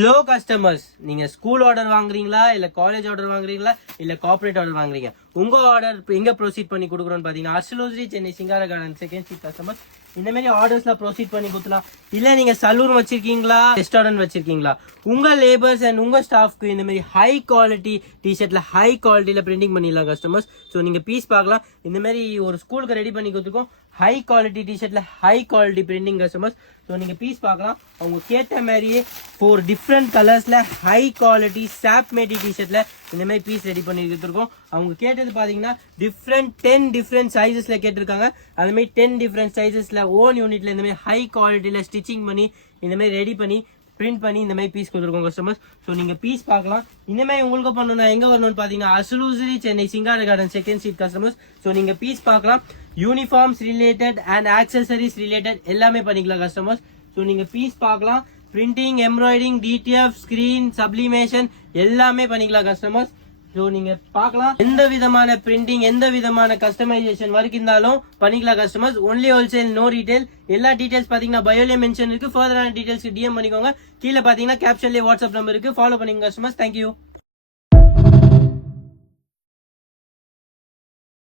Low customers, நீங்க school order வாங்குறீங்களா இல்ல காலேஜ் ஆர்டர் வாங்குறீங்களா இல்ல கார்ப்பரேட் ஆர்டர் வாங்குறீங்க, உங்க ஆர்டர் எங்க ப்ரொசீட் பண்ணி கொடுக்குறோம்னு பாத்தீங்கன்னா அர்சலோஸ்ரி Chennai Singara garden second street customer இந்த மாதிரி ஆர்டர்ஸ்ல ப்ரொசீட் பண்ணி கொடுக்கலாம். இல்ல நீங்க சலூன் வச்சிருக்கீங்களா ரெஸ்டாரண்ட் வச்சிருக்கீங்களா, உங்க லேபர்ஸ் அண்ட் உங்க ஸ்டாஃப்க்கு இந்த மாதிரி ஹை குவாலிட்டி டிஷர்ட்ல ஹை குவாலிட்டியில பிரிண்டிங் பண்ணிடலாம் கஸ்டமர்ஸ். ஸோ நீங்க பீஸ் பார்க்கலாம். இந்த மாதிரி ஒரு ஸ்கூலுக்கு ரெடி பண்ணி கொடுத்துருக்கோம். ஹை குவாலிட்டி டிஷர்ட்ல high quality printing customers. So நீங்க பீஸ் பார்க்கலாம். அவங்க கேட்ட மாதிரியே 4 டிஃப்ரெண்ட் கலர்ஸ்ல ஹை குவாலிட்டி சாப் மேட்டி டிஷர்ட்ல இந்த மாதிரி பீஸ் ரெடி பண்ணி கொடுத்துருக்கோம். அவங்க கேட்டது பாத்தீங்கன்னா 10 டிஃப்ரெண்ட் சைசஸ்ல கேட்டிருக்காங்க. அந்த மாதிரி 10 டிஃப்ரெண்ட் சைசஸ்ல ஓன் யூனிட்ல இந்த மாதிரி ஹை குவாலிட்டியில ஸ்டிச்சிங் பண்ணி இந்த மாதிரி ரெடி பண்ணி பிரிண்ட் பண்ணி இந்த மாதிரி பீஸ் கொடுத்துருக்கோம் கஸ்டமர்ஸ். ஸோ நீங்க பீஸ் பார்க்கலாம். இந்த மாதிரி உங்களுக்கு பண்ணணும் எங்க வரணும்னு பாத்தீங்கன்னா அர்சலோஸ்ரி Chennai Singara garden second street customers. So நீங்க பீஸ் பார்க்கலாம். Uniforms related and accessories related எல்லாமே பண்ணிக்கலாம் கஸ்டமர்ஸ். ஸோ நீங்க பீஸ் பார்க்கலாம். Printing, embroidering, DTF, screen, sublimation எல்லாமே பண்ணிக்கலாம் கஸ்டமர்ஸ். ஸோ நீங்க பார்க்கலாம். எந்த விதமான பிரிண்டிங் எந்த விதமான கஸ்டமைசேஷன் ஒர்க் இருந்தாலும் பண்ணிக்கலாம் customers. Only wholesale, no retail. எல்லா டீடைல்ஸ் பாத்தீங்கன்னா பயோலே மென்ஷன் இருக்கு. ஃபர்தரான டீடைல்ஸ்க்கு டிஎம் பண்ணிக்கோங்க. கீழே பாத்தீங்கன்னா கேப்ஷன்லேயே வாட்ஸ்அப் நம்பர் இருக்கு. ஃபாலோ பண்ணிக்கோங்க கஸ்டமர்ஸ். தேங்க்யூ.